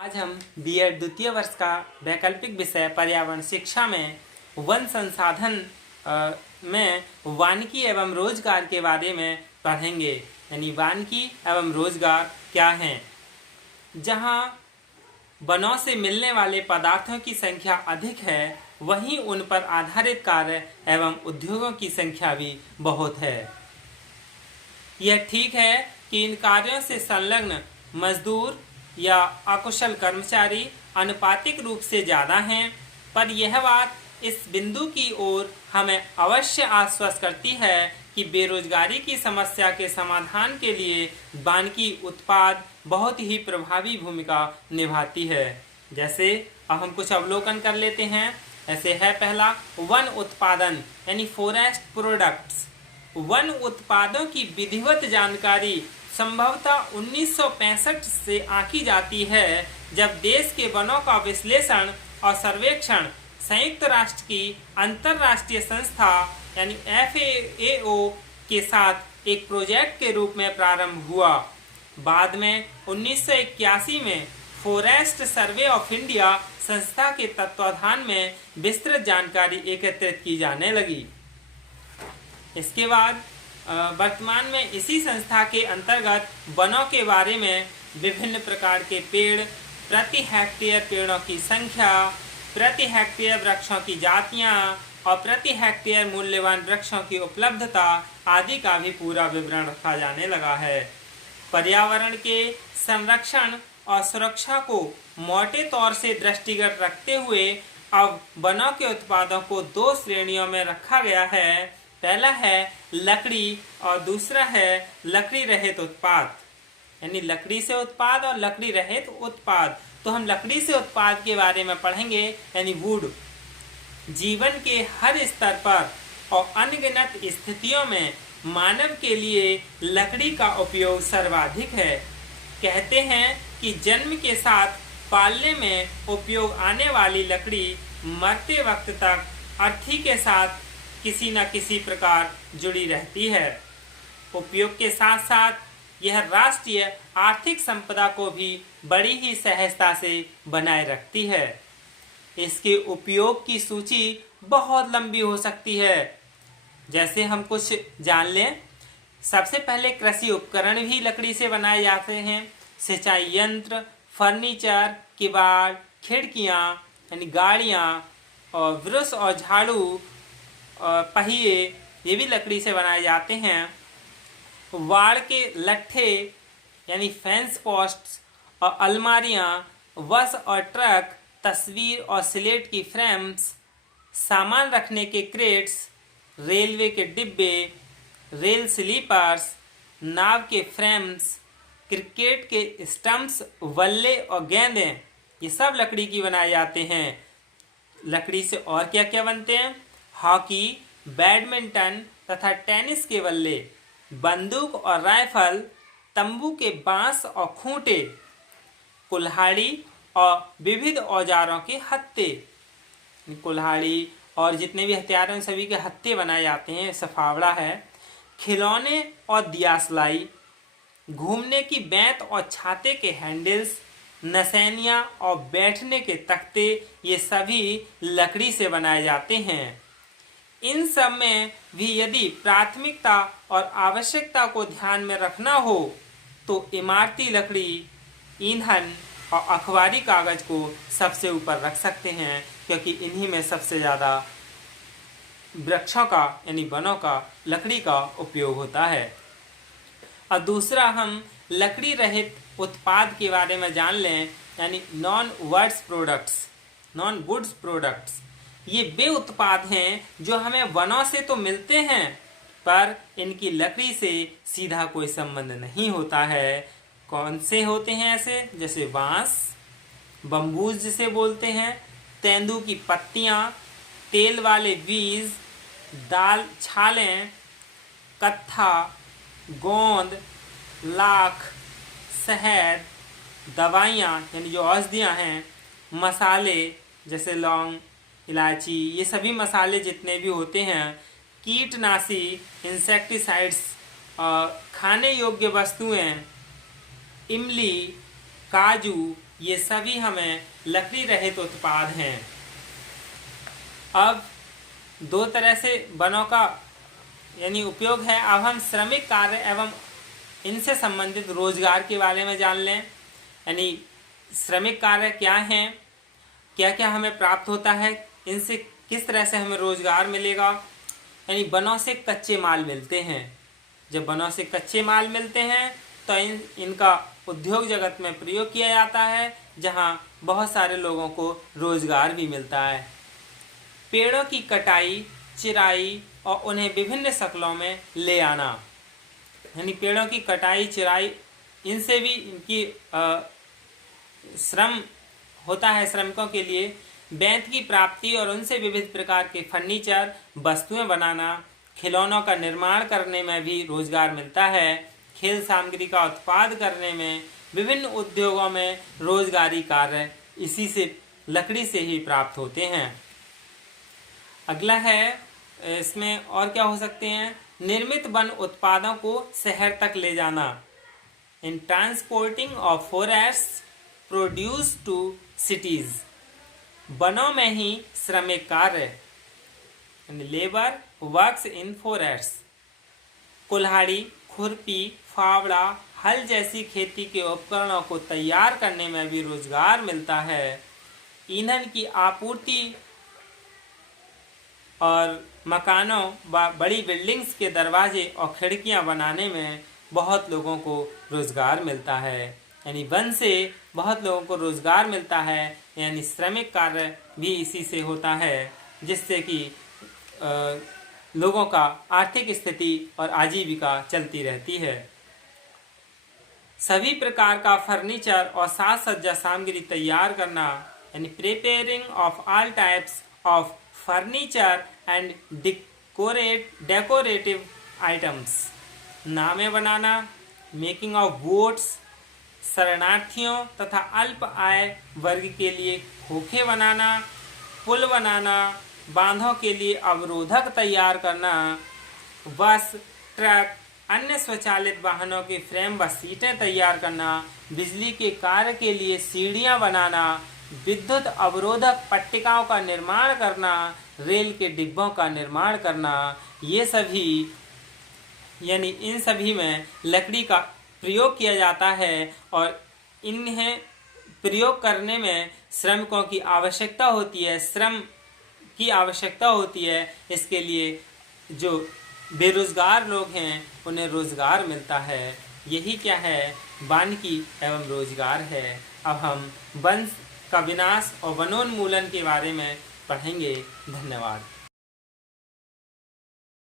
आज हम बीएड द्वितीय वर्ष का वैकल्पिक विषय पर्यावरण शिक्षा में वन संसाधन में वानिकी एवं रोजगार के बारे में पढ़ेंगे। यानी वानिकी एवं रोजगार क्या हैं। जहां वनों से मिलने वाले पदार्थों की संख्या अधिक है, वहीं उन पर आधारित कार्य एवं उद्योगों की संख्या भी बहुत है। यह ठीक है कि इन कार्यों से संलग्न मजदूर या अकुशल कर्मचारी आनुपातिक रूप से ज़्यादा हैं, पर यह बात इस बिंदु की ओर हमें अवश्य आश्वस्त करती है कि बेरोजगारी की समस्या के समाधान के लिए वानिकी उत्पाद बहुत ही प्रभावी भूमिका निभाती है। जैसे अब हम कुछ अवलोकन कर लेते हैं। ऐसे है पहला, वन उत्पादन यानी फॉरेस्ट प्रोडक्ट्स। वन उत्पादों की विधिवत जानकारी संभवतः 1965 से आंकी जाती है, जब देश के वनों का विश्लेषण और सर्वेक्षण संयुक्त राष्ट्र की अंतरराष्ट्रीय संस्था यानी FAO के साथ एक प्रोजेक्ट के रूप में प्रारंभ हुआ। बाद में 1981 में फॉरेस्ट सर्वे ऑफ इंडिया संस्था के तत्वाधान में विस्तृत जानकारी एकत्रित की जाने लगी। इसके बाद वर्तमान में इसी संस्था के अंतर्गत वनों के बारे में विभिन्न प्रकार के पेड़, प्रति हेक्टेयर पेड़ों की संख्या, प्रति हेक्टेयर वृक्षों की जातियां और प्रति हेक्टेयर मूल्यवान वृक्षों की उपलब्धता आदि का भी पूरा विवरण रखा जाने लगा है। पर्यावरण के संरक्षण और सुरक्षा को मोटे तौर से दृष्टिगत रखते हुए अब वनों के उत्पादों को दो श्रेणियों में रखा गया है। पहला है लकड़ी और दूसरा है लकड़ी रहित उत्पाद, यानी लकड़ी से उत्पाद और लकड़ी रहित उत्पाद। तो हम लकड़ी से उत्पाद के बारे में पढ़ेंगे, यानी वुड। जीवन के हर स्तर पर और अनगिनत स्थितियों में मानव के लिए लकड़ी का उपयोग सर्वाधिक है। कहते हैं कि जन्म के साथ पालने में उपयोग आने वाली लकड़ी मरते वक्त तक अर्थी के साथ किसी न किसी प्रकार जुड़ी रहती है। उपयोग के साथ साथ यह राष्ट्रीय आर्थिक संपदा को भी बड़ी ही सहजता से बनाए रखती है। इसके उपयोग की सूची बहुत लंबी हो सकती है। जैसे हम कुछ जान लें। सबसे पहले कृषि उपकरण भी लकड़ी से बनाए जाते हैं। सिंचाई यंत्र, फर्नीचर, किवाड़, खिड़कियाँ यानी गाड़ियाँ और ब्रश और झाड़ू और पहिए, ये भी लकड़ी से बनाए जाते हैं। वाड़ के लट्ठे यानी फेंस पोस्ट्स और अलमारियाँ, बस और ट्रक, तस्वीर और स्लेट की फ्रेम्स, सामान रखने के क्रेट्स, रेलवे के डिब्बे, रेल स्लीपर्स, नाव के फ्रेम्स, क्रिकेट के स्टंप्स, बल्ले और गेंदें, ये सब लकड़ी की बनाए जाते हैं। लकड़ी से और क्या क्या बनते हैं? हॉकी, बैडमिंटन तथा टेनिस के बल्ले, बंदूक और राइफल, तंबू के बांस और खूंटे, कुल्हाड़ी और विविध औजारों के हत्थे। कुल्हाड़ी और जितने भी हथियार हैं सभी के हत्थे बनाए जाते हैं। सफावड़ा है। खिलौने और दियासलाई, घूमने की बेंत और छाते के हैंडल्स, नसैनियाँ और बैठने के तख्ते, ये सभी लकड़ी से बनाए जाते हैं। इन सब में भी यदि प्राथमिकता और आवश्यकता को ध्यान में रखना हो तो इमारती लकड़ी, ईंधन और अखबारी कागज को सबसे ऊपर रख सकते हैं, क्योंकि इन्हीं में सबसे ज़्यादा वृक्षों का यानी वनों का लकड़ी का उपयोग होता है। और दूसरा, हम लकड़ी रहित उत्पाद के बारे में जान लें, यानी नॉन वुड्स प्रोडक्ट्स। ये वे उत्पाद हैं जो हमें वनों से तो मिलते हैं, पर इनकी लकड़ी से सीधा कोई संबंध नहीं होता है। कौन से होते हैं ऐसे? जैसे बांस, बम्बूज जिसे बोलते हैं, तेंदू की पत्तियां, तेल वाले बीज, दाल छालें, कत्था, गोंद, लाख, शहद, दवाइयाँ यानी जो औषधियाँ हैं, मसाले जैसे लौंग, इलायची, ये सभी मसाले जितने भी होते हैं, कीटनाशी, इंसेक्टिसाइड्स, खाने योग्य वस्तुएं, इमली, काजू, ये सभी हमें लकड़ी रहित उत्पाद हैं। अब दो तरह से वनों का यानी उपयोग है। अब हम श्रमिक कार्य एवं इनसे संबंधित रोजगार के बारे में जान लें। यानी श्रमिक कार्य क्या हैं, क्या क्या हमें प्राप्त होता है, इनसे किस तरह से हमें रोजगार मिलेगा। यानी वनों से कच्चे माल मिलते हैं। जब वनों से कच्चे माल मिलते हैं तो इनका उद्योग जगत में प्रयोग किया जाता है, जहां बहुत सारे लोगों को रोजगार भी मिलता है। पेड़ों की कटाई, चिराई और उन्हें विभिन्न शक्लों में ले आना, यानी पेड़ों की कटाई, चिराई, इनसे भी इनकी श्रम होता है श्रमिकों के लिए। बेंत की प्राप्ति और उनसे विविध प्रकार के फर्नीचर, वस्तुएं बनाना, खिलौनों का निर्माण करने में भी रोजगार मिलता है। खेल सामग्री का उत्पाद करने में, विभिन्न उद्योगों में रोजगारी कार्य इसी से, लकड़ी से ही प्राप्त होते हैं। अगला है, इसमें और क्या हो सकते हैं, निर्मित वन उत्पादों को शहर तक ले जाना। In transporting of forest produce to cities, वनों में ही श्रमिक कार्य, लेबर वर्क्स इन फॉरेस्ट। कुल्हाड़ी, खुरपी, फावड़ा, हल जैसी खेती के उपकरणों को तैयार करने में भी रोजगार मिलता है। ईंधन की आपूर्ति और मकानों व बड़ी बिल्डिंग्स के दरवाजे और खिड़कियां बनाने में बहुत लोगों को रोजगार मिलता है। यानी वन से बहुत लोगों को रोजगार मिलता है, यानी श्रमिक कार्य भी इसी से होता है, जिससे कि लोगों का आर्थिक स्थिति और आजीविका चलती रहती है। सभी प्रकार का फर्नीचर और साज सज्जा सामग्री तैयार करना, यानी preparing of all types of furniture and decorative items. नावें बनाना, मेकिंग ऑफ बोट्स, शरणार्थियों तथा अल्प आय वर्ग के लिए खोखे बनाना, पुल बनाना, बांधों के लिए अवरोधक तैयार करना, बस, ट्रक, अन्य स्वचालित वाहनों के फ्रेम व सीटें तैयार करना, बिजली के कार्य के लिए सीढ़ियां बनाना, विद्युत अवरोधक पट्टिकाओं का निर्माण करना, रेल के डिब्बों का निर्माण करना, ये सभी यानी इन सभी में लकड़ी का प्रयोग किया जाता है। और इन्हें प्रयोग करने में श्रमिकों की आवश्यकता होती है, श्रम की आवश्यकता होती है। इसके लिए जो बेरोजगार लोग हैं उन्हें रोजगार मिलता है। यही क्या है, वानिकी एवं रोजगार है। अब हम वन का विनाश और वनोन्मूलन के बारे में पढ़ेंगे। धन्यवाद।